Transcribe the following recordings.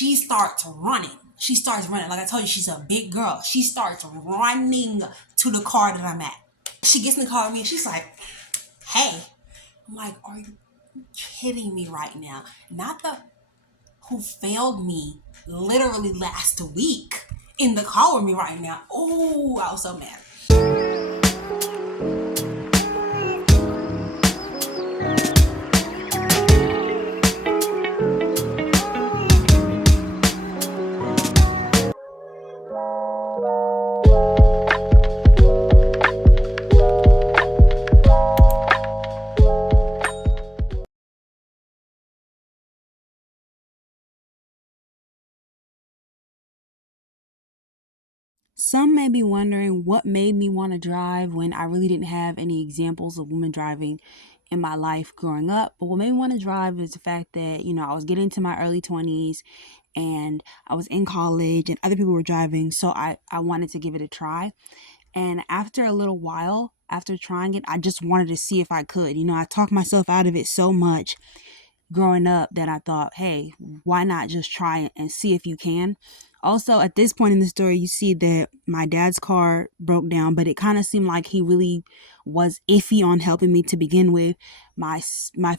she starts running. She starts running. Like I told you, she's a big girl. She starts running to the car that I'm at. She gets in the car with me and she's like, hey. I'm like, are you kidding me right now? Not the who failed me literally last week in the car with me right now. Oh, I was so mad. Some may be wondering what made me want to drive when I really didn't have any examples of women driving in my life growing up. But what made me want to drive is the fact that, I was getting into my early 20s and I was in college and other people were driving. So I wanted to give it a try. And after a little while, after trying it, I just wanted to see if I could. I talked myself out of it so much growing up that I thought, hey, why not just try it and see if you can? Also, at this point in the story, you see that my dad's car broke down, but it kind of seemed like he really was iffy on helping me to begin with. My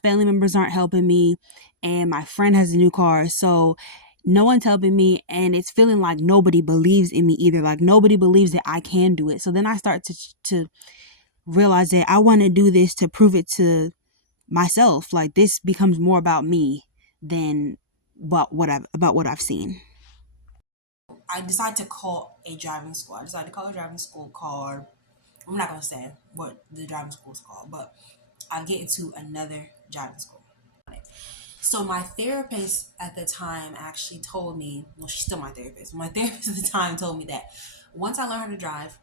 family members aren't helping me, and my friend has a new car, so no one's helping me, and it's feeling like nobody believes in me either. Like nobody believes that I can do it. So then I start to realize that I want to do this to prove it to myself. Like this becomes more about me than about what I've seen. I decided to call a driving school. I decided to call a driving school called, I'm not gonna say what the driving school is called, but I get into another driving school. So my therapist at the time actually told me, well, she's still my therapist. My therapist at the time told me that once I learn how to drive,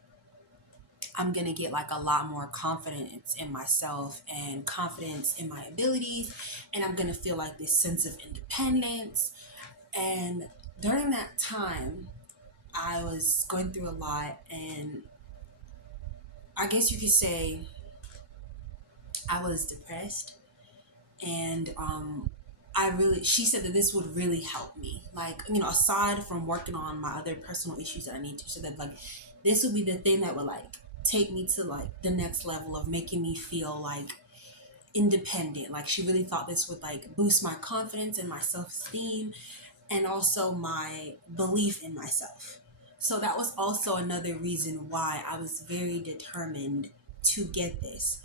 I'm gonna get like a lot more confidence in myself and confidence in my abilities, and I'm gonna feel like this sense of independence. And during that time, I was going through a lot, and I guess you could say I was depressed. And she said that this would really help me. Like, aside from working on my other personal issues that I need to, so that like this would be the thing that would like take me to like the next level of making me feel like independent. Like she really thought this would like boost my confidence and my self-esteem and also my belief in myself. So that was also another reason why I was very determined to get this.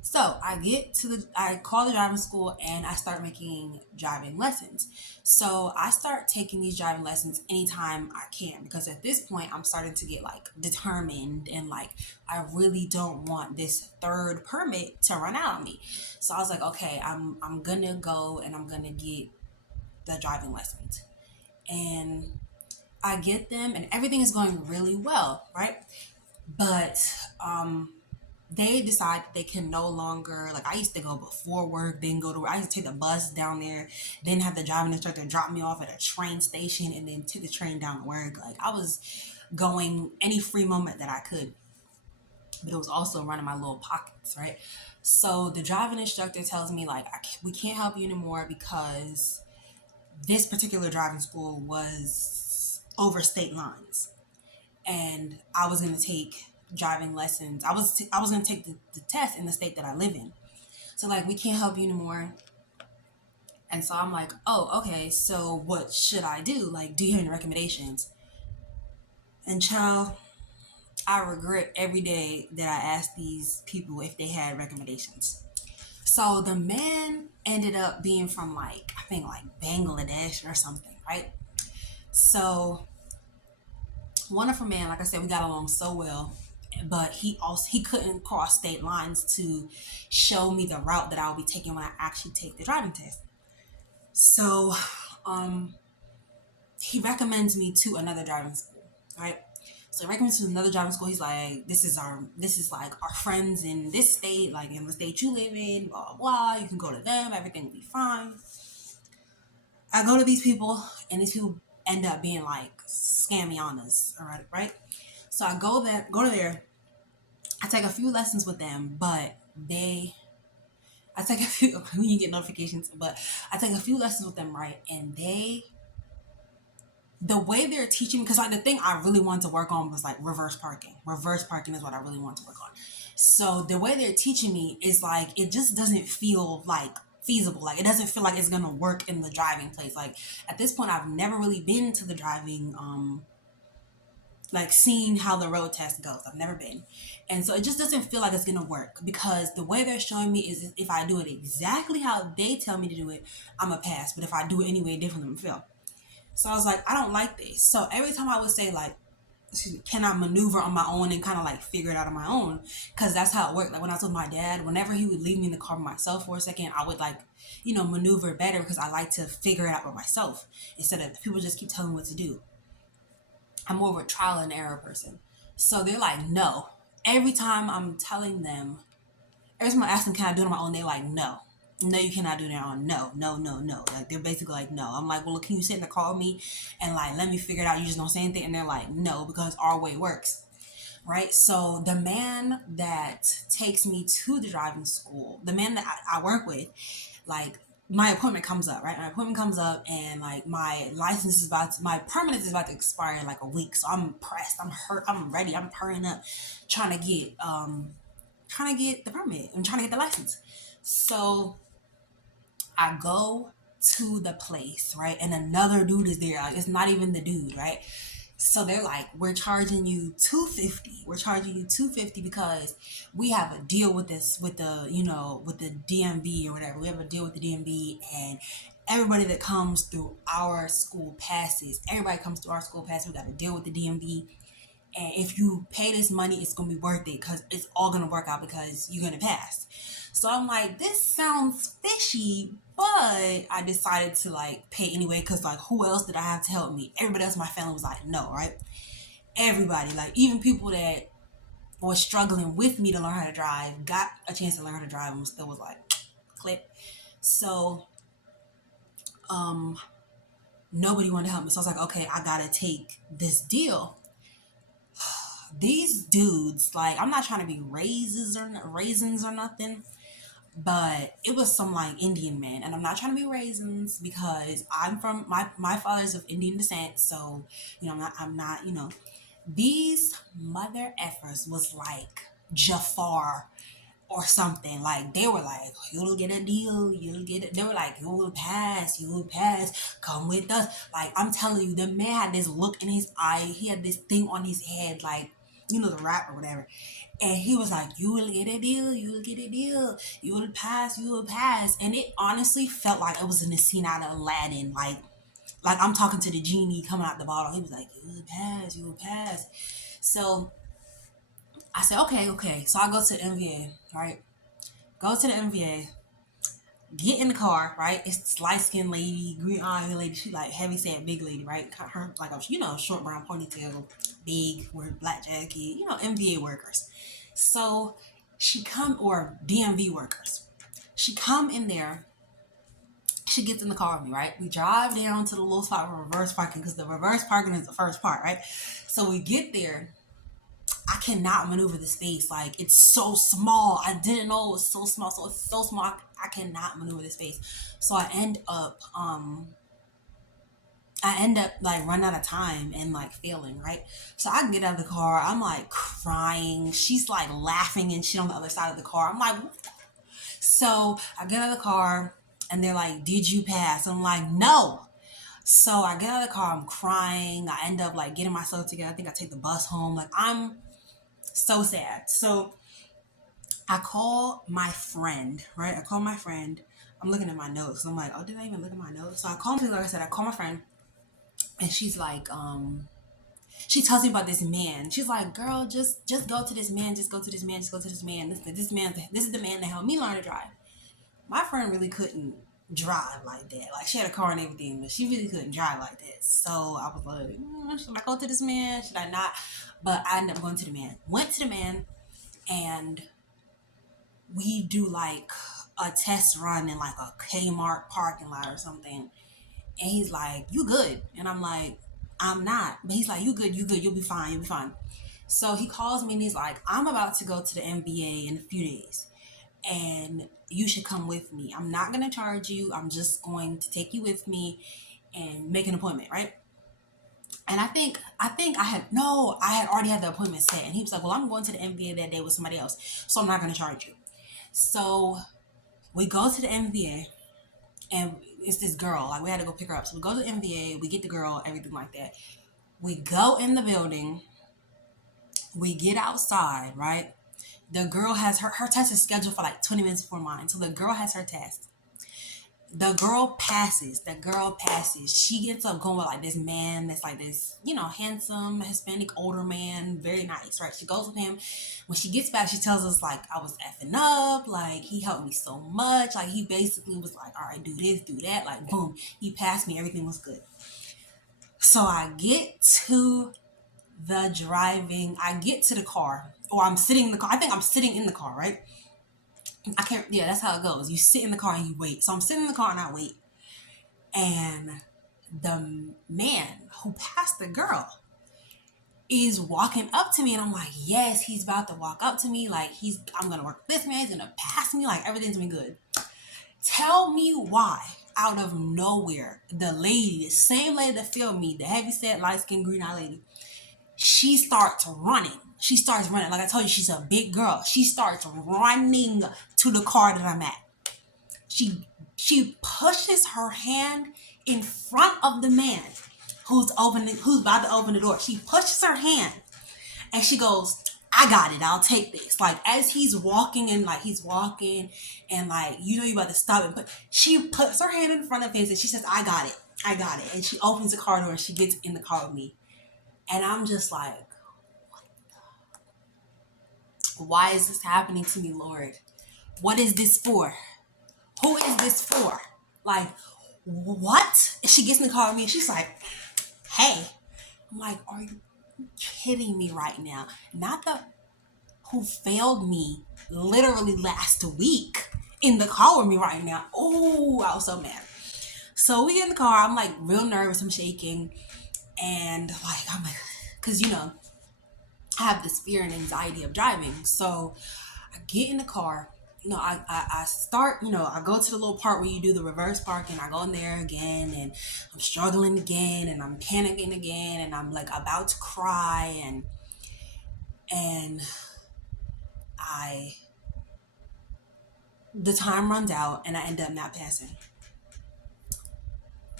So I call the driving school and I start making driving lessons. So I start taking these driving lessons anytime I can, because at this point I'm starting to get like determined and like I really don't want this third permit to run out on me. So I was like, okay, I'm gonna go and I'm gonna get the driving lessons. And I get them and everything is going really well, right? But they decide they can no longer, like I used to go before work, then go to work. I used to take the bus down there, then have the driving instructor drop me off at a train station and then take the train down to work. Like I was going any free moment that I could, but it was also running my little pockets, right? So the driving instructor tells me like we can't help you anymore because this particular driving school was over state lines, and I was going to take driving lessons. I was going to take the test in the state that I live in. So like we can't help you anymore. And so I'm like, oh, okay. So what should I do? Like, do you have any recommendations? And child, I regret every day that I asked these people if they had recommendations. So the man ended up being from like I think like Bangladesh or something, right? So wonderful man. Like I said, we got along so well, but he couldn't cross state lines to show me the route that I'll be taking when I actually take the driving test. So, um, he recommends me to another driving school, right? So he recommends to another driving school. He's like, this is like our friends in this state, like in the state you live in, blah blah blah. You can go to them, everything will be fine. I go to these people, and these people end up being like scammy all right? So I go to there. I take a few lessons with them, but I take a few when you get notifications, but I take a few lessons with them, right? And the way they're teaching me, because like the thing I really wanted to work on was like reverse parking. Reverse parking is what I really want to work on. So the way they're teaching me is like it just doesn't feel like feasible. Like it doesn't feel like it's gonna work in the driving place. Like at this point, I've never really been to the driving like seeing how the road test goes. I've never been. And so it just doesn't feel like it's gonna work because the way they're showing me is if I do it exactly how they tell me to do it, I'm a pass. But if I do it anyway different, I'm a fail. So I was like, I don't like this. So every time I would say like, excuse me, can I maneuver on my own and kind of like figure it out on my own? Because that's how it worked. Like when I was with my dad, whenever he would leave me in the car by myself for a second, I would like, maneuver better because I like to figure it out by myself instead of people just keep telling me what to do. I'm more of a trial and error person. So they're like, no. Every time I'm telling them, every time I ask them, can I do it on my own? They're like, no. No, you cannot do that on no, no, no, no. Like they're basically like, no. I'm like, well, can you sit in the car with me and like let me figure it out? You just don't say anything. And they're like, no, because our way works. Right. So the man that takes me to the driving school, the man that I work with, like my appointment comes up, right? My appointment comes up and like my permanence is about to expire in like a week. So I'm pressed, I'm hurt, I'm ready, I'm hurrying up, trying to get the permit. I'm trying to get the license. So I go to the place, right? And another dude is there. Like, it's not even the dude, right? So they're like, we're charging you 250. We're charging you 250 because we have a deal with this with the, with the DMV or whatever. We have a deal with the DMV and everybody that comes through our school passes. Everybody comes through our school passes. We got to deal with the DMV. And if you pay this money, it's gonna be worth it because it's all gonna work out because you're gonna pass. So I'm like, this sounds fishy, but I decided to like pay anyway because like who else did I have to help me? Everybody else in my family was like, no, right? Everybody, like even people that were struggling with me to learn how to drive, got a chance to learn how to drive and still was like, click. So nobody wanted to help me. So I was like, okay, I gotta take this deal. These dudes, like, I'm not trying to be raisins or nothing, but it was some like Indian man, and I'm not trying to be raisins because I'm from my father's of Indian descent, so I'm not. These mother effers was like Jafar or something. Like they were like, you'll get a deal, you'll get it. They were like, you will pass, come with us. Like I'm telling you, the man had this look in his eye, he had this thing on his head, like the rap or whatever. And he was like, you will get a deal, you will get a deal, you will pass, you will pass. And it honestly felt like it was in the scene out of Aladdin. Like I'm talking to the genie coming out the bottle. He was like, you will pass, you will pass. So I said, okay, okay. So I go to the MVA, right? Go to the MVA, get in the car, right? It's this light skinned lady, green eye lady. She like heavy set, big lady, right? Her like a short brown ponytail, big, wear black jacket, MVA workers. So she come or DMV workers. She come in there. She gets in the car with me, right? We drive down to the little spot for reverse parking because the reverse parking is the first part, right? So we get there. I cannot maneuver the space. Like it's so small. I didn't know it was so small. So it's so small. I cannot maneuver the space. So I end up like running out of time and like failing, right? So I get out of the car. I'm like crying. She's like laughing and shit on the other side of the car. I'm like, what? So I get out of the car and they're like, did you pass? I'm like, no. So I get out of the car. I'm crying. I end up like getting myself together. I think I take the bus home. Like I'm so sad. So I call my friend, right? I call my friend. I'm looking at my notes. I'm like, oh, did I even look at my notes? So I call me, like I said, I call my friend and she's like, she tells me about this man. She's like, girl, just go to this man, just go to this man, just go to this man. This is the man that helped me learn to drive. My friend really couldn't drive like that. Like she had a car and everything, but she really couldn't drive like that. So I was like, should I go to this man? Should I not? But I ended up going to the man. Went to the man and we do like a test run in like a Kmart parking lot or something. And he's like, you good? And I'm like, I'm not. But he's like, you good, you'll be fine, you'll be fine. So he calls me and he's like, I'm about to go to the MBA in a few days. And you should come with me. I'm not going to charge you. I'm just going to take you with me and make an appointment, right? And I think I had already had the appointment set. And he was like, well, I'm going to the MVA that day with somebody else, so I'm not going to charge you. So we go to the MVA, and it's this girl. Like, we had to go pick her up. So we go to the MVA, we get the girl, everything like that. We go in the building, we get outside, right? The girl has her test is scheduled for like 20 minutes before mine. So the girl has her test. The girl passes. The girl passes. She gets up going with like this man that's like this, handsome Hispanic older man, very nice, right? She goes with him. When she gets back, she tells us like, I was effing up, like he helped me so much. Like he basically was like, all right, do this, do that, like boom. He passed me, everything was good. So I get to I get to the car, or I'm sitting in the car. I think I'm sitting in the car, right? I can't, yeah, that's how it goes. You sit in the car and you wait. So I'm sitting in the car and I wait. And the man who passed the girl is walking up to me, and I'm like, yes, he's about to walk up to me. Like, I'm going to work with this man. He's going to pass me. Like, everything's going to be good. Tell me why, out of nowhere, the same lady that filmed me, the heavy-set, light-skinned, green-eyed lady, she starts running. She starts running. Like I told you, she's a big girl. She starts running to the car that I'm at. She pushes her hand in front of the man who's about to open the door. She pushes her hand and she goes, I got it. I'll take this. Like, as he's walking and like he's walking and like, you about to stop him. But she puts her hand in front of his and she says, I got it. I got it. And she opens the car door and she gets in the car with me. And I'm just like, why is this happening to me, Lord? What is this for? Who is this for? Like, what? And she gets in the car with me and she's like, hey. I'm like, are you kidding me right now? Not the who failed me literally last week in the car with me right now. Oh, I was so mad. So we get in the car. I'm like real nervous. I'm shaking. And like, I'm like, because I have this fear and anxiety of driving. So I get in the car. I start, I go to the little part where you do the reverse park, and I go in there again, and I'm struggling again, and I'm panicking again, and I'm like about to cry, and the time runs out, and I end up not passing.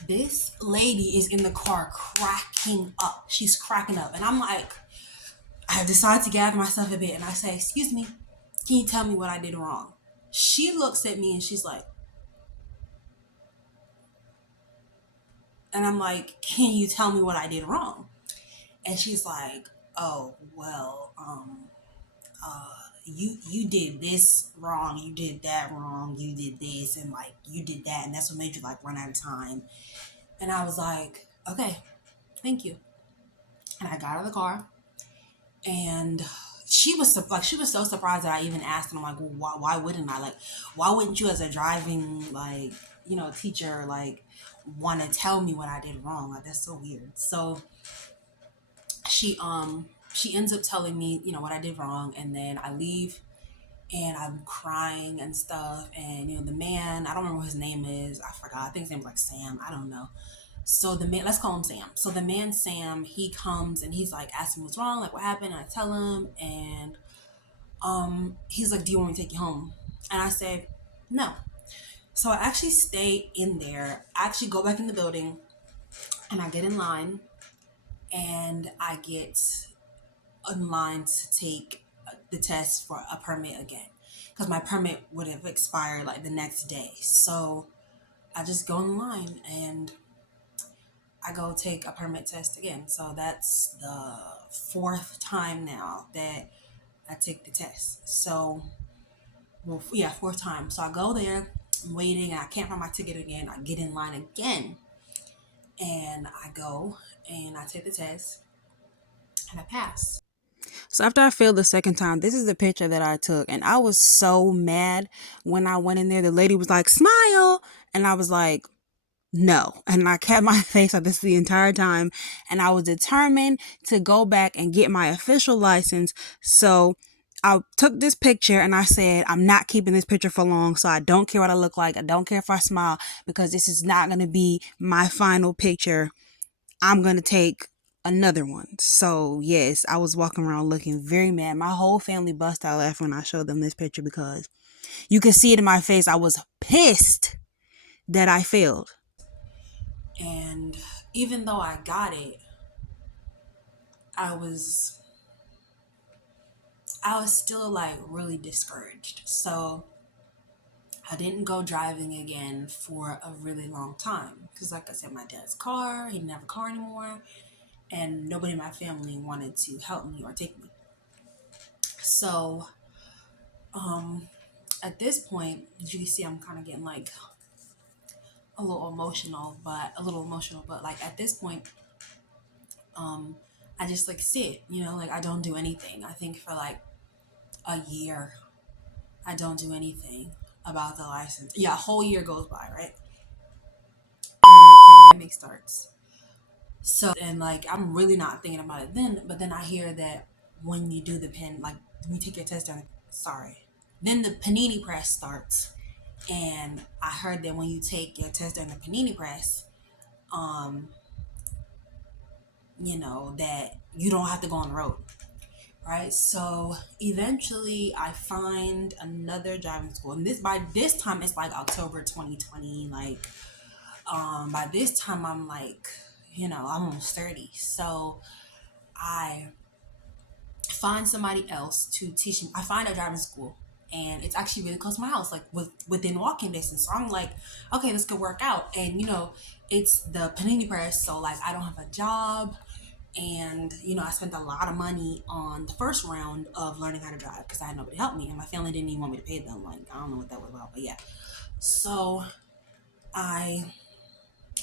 This lady is in the car cracking up. She's cracking up, and I'm like, I decide to gather myself a bit, and I say, excuse me, can you tell me what I did wrong? She looks at me and she's like, and I'm like, can you tell me what I did wrong? And she's like, oh, well, you did this wrong, you did that wrong, you did this, and like you did that, and that's what made you like run out of time. And I was like, okay, thank you. And I got out of the car, and she was so surprised that I even asked. And I'm like, well, why wouldn't I? Like, why wouldn't you, as a driving teacher, like want to tell me what I did wrong? Like, that's so weird. So she ends up telling me what I did wrong, and then I leave and I'm crying and stuff. And the man, I don't remember what his name is. I forgot. I think his name's like Sam. I don't know. So the man, let's call him Sam. So the man, Sam, he comes and he's like asking what's wrong, like what happened. And I tell him, and he's like, do you want me to take you home? And I say, no. So I actually stay in there. I actually go back in the building, and I get in line, and I get in line to take the test for a permit again, because my permit would have expired like the next day. So I just go in line and I go take a permit test again. So that's the fourth time now that I take the test. So, well, yeah, fourth time. So I go there, I'm waiting, and I can't find my ticket again. I get in line again, and I go and I take the test, and I pass. So after I failed the second time, this is the picture that I took. And I was so mad when I went in there. The lady was like, smile. And I was like, no. And I kept my face like this the entire time. And I was determined to go back and get my official license so I took this picture and I said, I'm not keeping this picture for long. So I don't care what I look like. I don't care if I smile, because this is not going to be my final picture. I'm going to take another one. So yes, I was walking around looking very mad. My whole family bust out laughing when I showed them this picture, because you could see it in my face. I was pissed that I failed. And even though I got it, I was I was still like really discouraged. So I didn't go driving again for a really long time, because, like I said, my dad's car, he didn't have a car anymore, and nobody in my family wanted to help me or take me. So, at this point, as you can see, I'm kind of getting like a little emotional, but like at this point, um, I just like sit, like I don't do anything. I think for like a year, I don't do anything about the license. Yeah, a whole year goes by, right? And then the pandemic starts. So, and like, I'm really not thinking about it then, but then I hear that when you do the like, when you take your test on, sorry, then the panini press starts. And I heard that when you take your test on the panini press, um, that you don't have to go on the road, right? So eventually I find another driving school. And by this time, it's like October 2020. Like, by this time, I'm like, I'm almost 30. So I find somebody else to teach me. I find a driving school, and it's actually really close to my house, like within walking distance. So I'm like, okay, this could work out. And it's the panini press, so like I don't have a job, and I spent a lot of money on the first round of learning how to drive because I had nobody to help me, and my family didn't even want me to pay them. Like, I don't know what that was about, but yeah. So I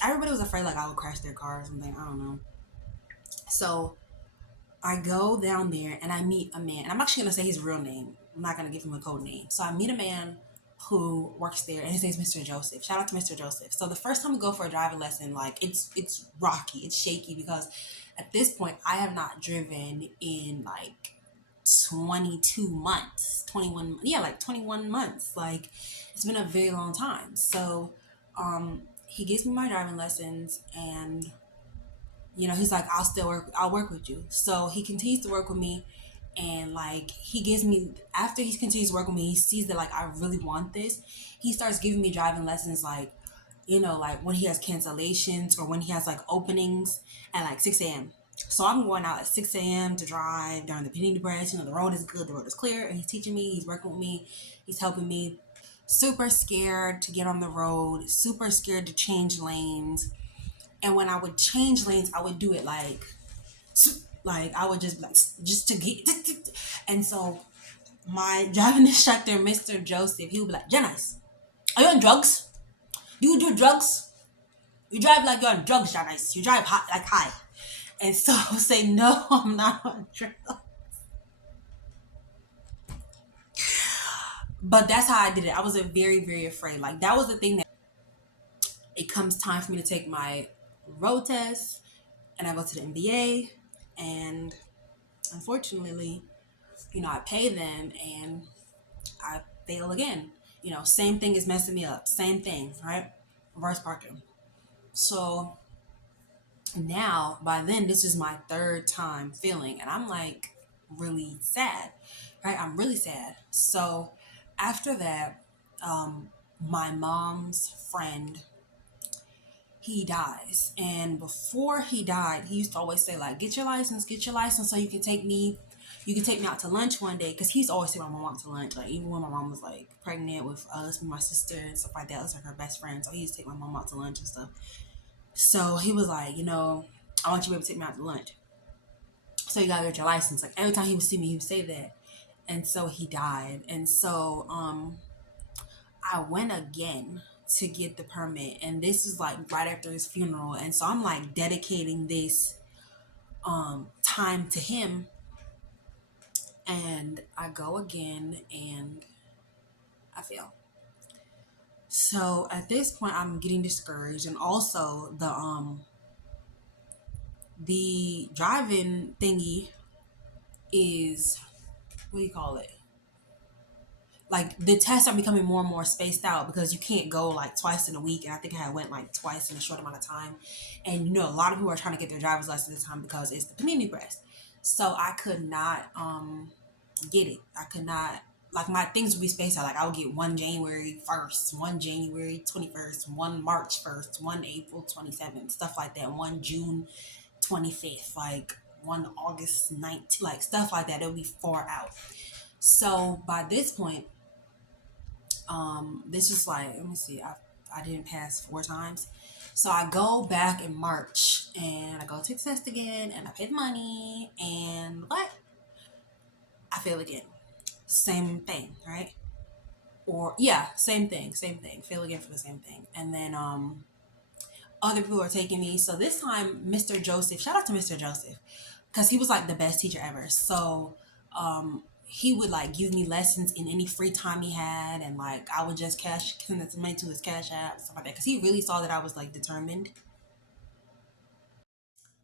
everybody was afraid like I would crash their car or something. I don't know. So I go down there and I meet a man, and I'm actually gonna say his real name. I'm not gonna give him a code name. So I meet a man who works there, and his name's Mr. Joseph. Shout out to Mr. Joseph. So the first time we go for a driving lesson, like it's rocky, it's shaky, because at this point I have not driven in like 22 months, 21, yeah, like 21 months. Like, it's been a very long time. So he gives me my driving lessons, and he's like, I'll work with you. So he continues to work with me, and like he gives me, after he continues to work with me, he sees that like I really want this. He starts giving me driving lessons, like, like when he has cancellations or when he has like openings at like 6 a.m. So I'm going out at 6 a.m. to drive during the penny press. The road is good, the road is clear, and he's teaching me, he's working with me, he's helping me. Super scared to get on the road, super scared to change lanes. And when I would change lanes, I would do it like I would just to get. And so my driving instructor, Mr. Joseph, he would be like, Janice, are you on drugs? Do you do drugs? You drive like you're on drugs, Janice. You drive high, like high. And so I would say, no, I'm not on drugs. But that's how I did it. I was very, very afraid. Like, that was the thing that it comes time for me to take my road test, and I go to the MBA, and unfortunately, I pay them and I fail again. Same thing is messing me up. Same thing, right? Reverse parking. So now, by then, this is my third time failing, and I'm like really sad, right? I'm really sad. So after that, my mom's friend, he dies. And before he died, he used to always say like, get your license so you can take me out to lunch one day. Cause he's always taking my mom out to lunch. Like, even when my mom was like pregnant with us, with my sister and stuff like that, it was like her best friend. So he used to take my mom out to lunch and stuff. So he was like, I want you to be able to take me out to lunch. So you gotta get your license. Like, every time he would see me, he would say that. And so he died. And so I went again to get the permit, and this is like right after his funeral, and so I'm like dedicating this time to him, and I go again and I fail. So at this point I'm getting discouraged, and also the driving thingy is what do you call it? Like the tests are becoming more and more spaced out because you can't go like twice in a week. And I think I went like twice in a short amount of time. And you know, a lot of people are trying to get their driver's license this time because it's the panini press. So I could not get it. I could not, like, my things would be spaced out. Like I would get one January 1st, one January 21st, one March 1st, one April 27th, stuff like that, one June 25th, like one August 19th, like stuff like that. It'll be far out. So by this point, this is like, let me see, I didn't pass 4 times. So I go back in March and I go take the test again and I pay the money and what? I fail again. Same thing, right? Or yeah, same thing. Fail again for the same thing. And then other people are taking me. So this time, Mr. Joseph, shout out to Mr. Joseph, because he was like the best teacher ever. So he would like give me lessons in any free time he had, and like I would just send the money to his cash app, stuff like that, because he really saw that I was like determined.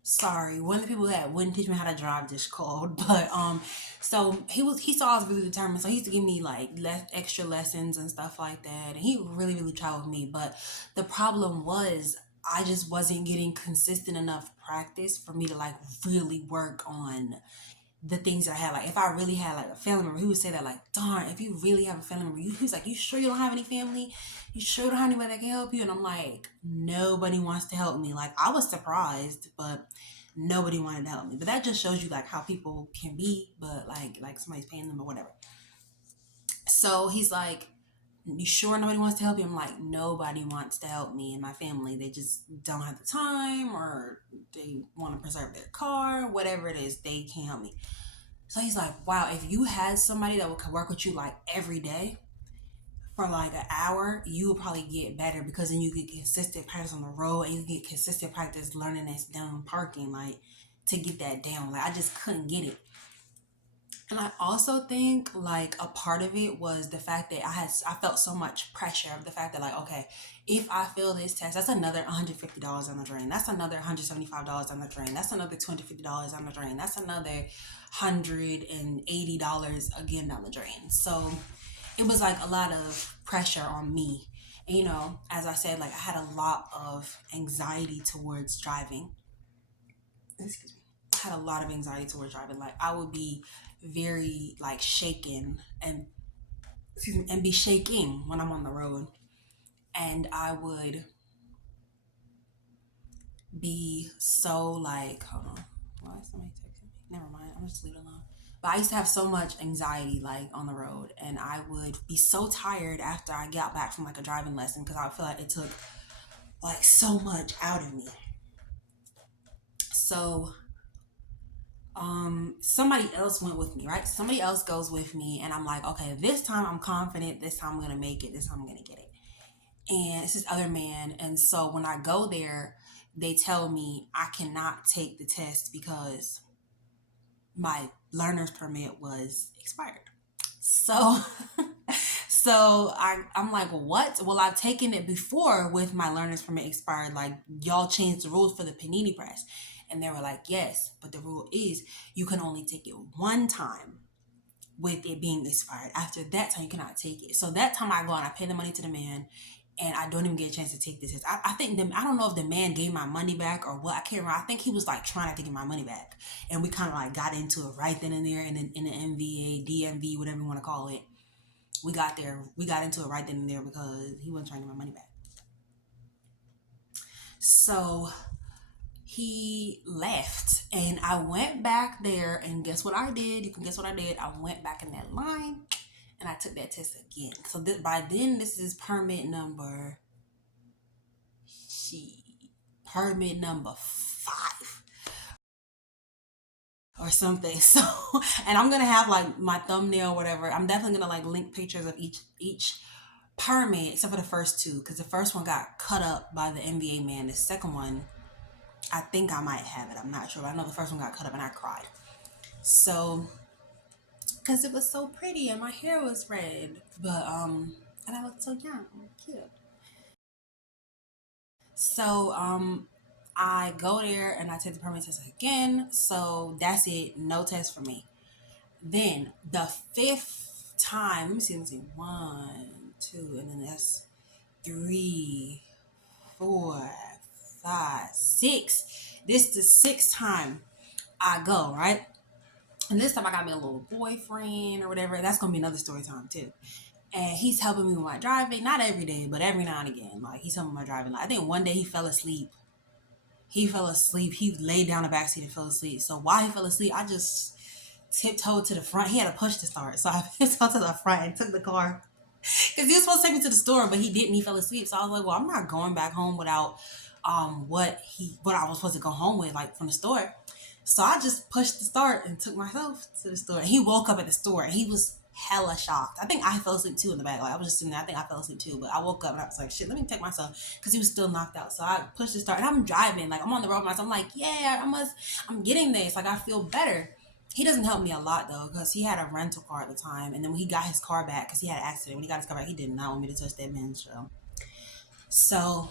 Sorry, one of the people that wouldn't teach me how to drive just called, but so he saw I was really determined, so he used to give me like extra lessons and stuff like that, and he really tried with me. But the problem was I just wasn't getting consistent enough practice for me to like really work on the things that I had. Like if I really had like a family member, he would say that like, darn, if you really have a family member, he's like, you sure you don't have any family? You sure you don't have anybody that can help you? And I'm like, nobody wants to help me. Like I was surprised, but nobody wanted to help me. But that just shows you like how people can be, but like somebody's paying them or whatever. So he's like, you sure nobody wants to help you? I'm like, nobody wants to help me and my family. They just don't have the time, or they want to preserve their car, whatever it is, they can't help me. So he's like, wow, if you had somebody that would work with you like every day for like an hour, you would probably get better, because then you get consistent practice on the road and you get consistent practice learning this down parking, like to get that down. Like I just couldn't get it. And I also think like a part of it was the fact that I felt so much pressure of the fact that like, okay, if I fail this test, that's another $150 on the drain. That's another $175 on the drain. That's another $250 on the drain. That's another $180 again down the drain. So it was like a lot of pressure on me. And, you know, as I said, like I had a lot of anxiety towards driving. Excuse me. I had a lot of anxiety towards driving. Like I would be very like shaken and excuse me, and be shaking when I'm on the road. And I would be so like, hold on, why is somebody texting me? Never mind, I'm just leave it alone. But I used to have so much anxiety like on the road, and I would be so tired after I got back from like a driving lesson, because I would feel like it took like so much out of me. So somebody else went with me, right? Somebody else goes with me, and I'm like, okay, this time I'm confident, this time I'm gonna make it, this time I'm gonna get it. And it's this other man, and so when I go there, they tell me I cannot take the test because my learner's permit was expired. So I'm like, what? Well, I've taken it before with my learner's permit expired. Like, y'all changed the rules for the panini press. And they were like, yes, but the rule is you can only take it one time with it being expired. After that time, you cannot take it. So that time I go and I pay the money to the man, and I don't even get a chance to take this test. I think I don't know if the man gave my money back or what. I can't remember. I think he was like trying to get my money back, and we kind of like got into it right then and there, and in the MVA, DMV, whatever you want to call it. We got into it right then and there because he wasn't trying to get my money back. So he left, and I went back there, and guess what I did? You can guess what I did. I went back in that line and I took that test again. So by then, this is she permit number 5 or something. So, and I'm gonna have like my thumbnail, whatever. I'm definitely gonna like link pictures of each permit, except for the first two, because the first one got cut up by the NBA man. The second one, I think I might have it. I'm not sure, but I know the first one got cut up and I cried. So, because it was so pretty and my hair was red, but and I looked so young, cute. So I go there and I take the permit test again. So that's it. No test for me. Then the fifth time, let me see, 1, 2, and then that's 3, 4, 5, 6. This the sixth time I go, right? And this time I got me a little boyfriend or whatever. That's gonna be another story time too. And he's helping me with my driving, not every day, but every now and again. Like he's helping my driving. Like, I think one day he fell asleep. He fell asleep. He laid down the backseat and fell asleep. So while he fell asleep, I just tiptoed to the front. He had to push to start, so I tiptoed to the front and took the car because he was supposed to take me to the store, but he didn't. He fell asleep. So I was like, well, I'm not going back home without what I was supposed to go home with, like from the store. So I just pushed the start and took myself to the store. And he woke up at the store and he was hella shocked. I think I fell asleep too in the back. Like I was just sitting there. I think I fell asleep too. But I woke up and I was like, shit, let me take myself because he was still knocked out. So I pushed the start and I'm driving. Like I'm on the road myself. I'm like, yeah, I'm getting this. Like I feel better. He doesn't help me a lot though because he had a rental car at the time. And then when he got his car back, because he had an accident, when he got his car back, he did not want me to touch that man's show. So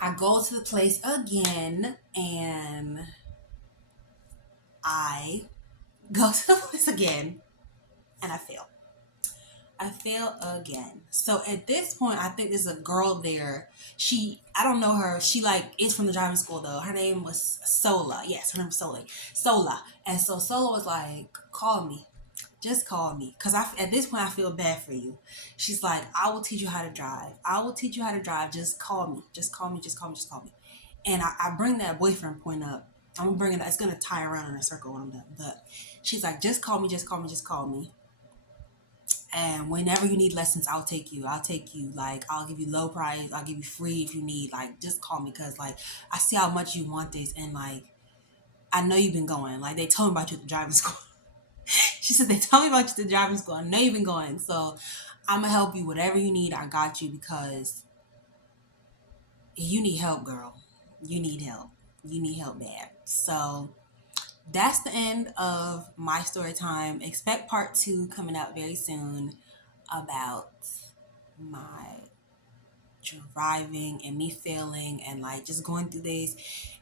I go to the place again and I go to the place again and I fail. I fail again. So at this point, I think there's a girl there. I don't know her. She like is from the driving school though. Her name was Sola. Yes, her name was Sola. Sola. And so Sola was like, call me. Just call me. Because at this point, I feel bad for you. She's like, I will teach you how to drive. I will teach you how to drive. Just call me. Just call me. Just call me. Just call me. And I bring that boyfriend point up. I'm bringing that. It's going to tie around in a circle when I'm done. But she's like, just call me. Just call me. Just call me. And whenever you need lessons, I'll take you. I'll take you. Like, I'll give you low price. I'll give you free if you need. Like, just call me because, like, I see how much you want this. And, like, I know you've been going. Like, they told me about you at the driving school. She said, they told me about you at the driving school. I know you've been going. So, I'm going to help you. Whatever you need, I got you because you need help, girl. You need help. You need help bad. So, that's the end of my story time. Expect part 2 coming out very soon about my driving and me failing and like just going through this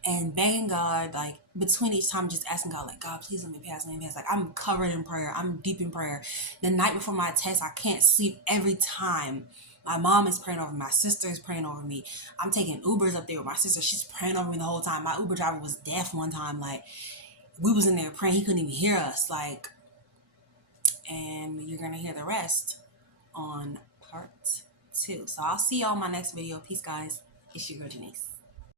and begging God, like between each time, just asking God, like, God, please let me pass, let me pass. Like I'm covered in prayer. I'm deep in prayer. The night before my test, I can't sleep every time. My mom is praying over me. My sister is praying over me. I'm taking Ubers up there with my sister. She's praying over me the whole time. My Uber driver was deaf one time. Like we was in there praying. He couldn't even hear us. Like, and you're going to hear the rest on part 2. So I'll see y'all in my next video. Peace, guys. It's your girl Janice.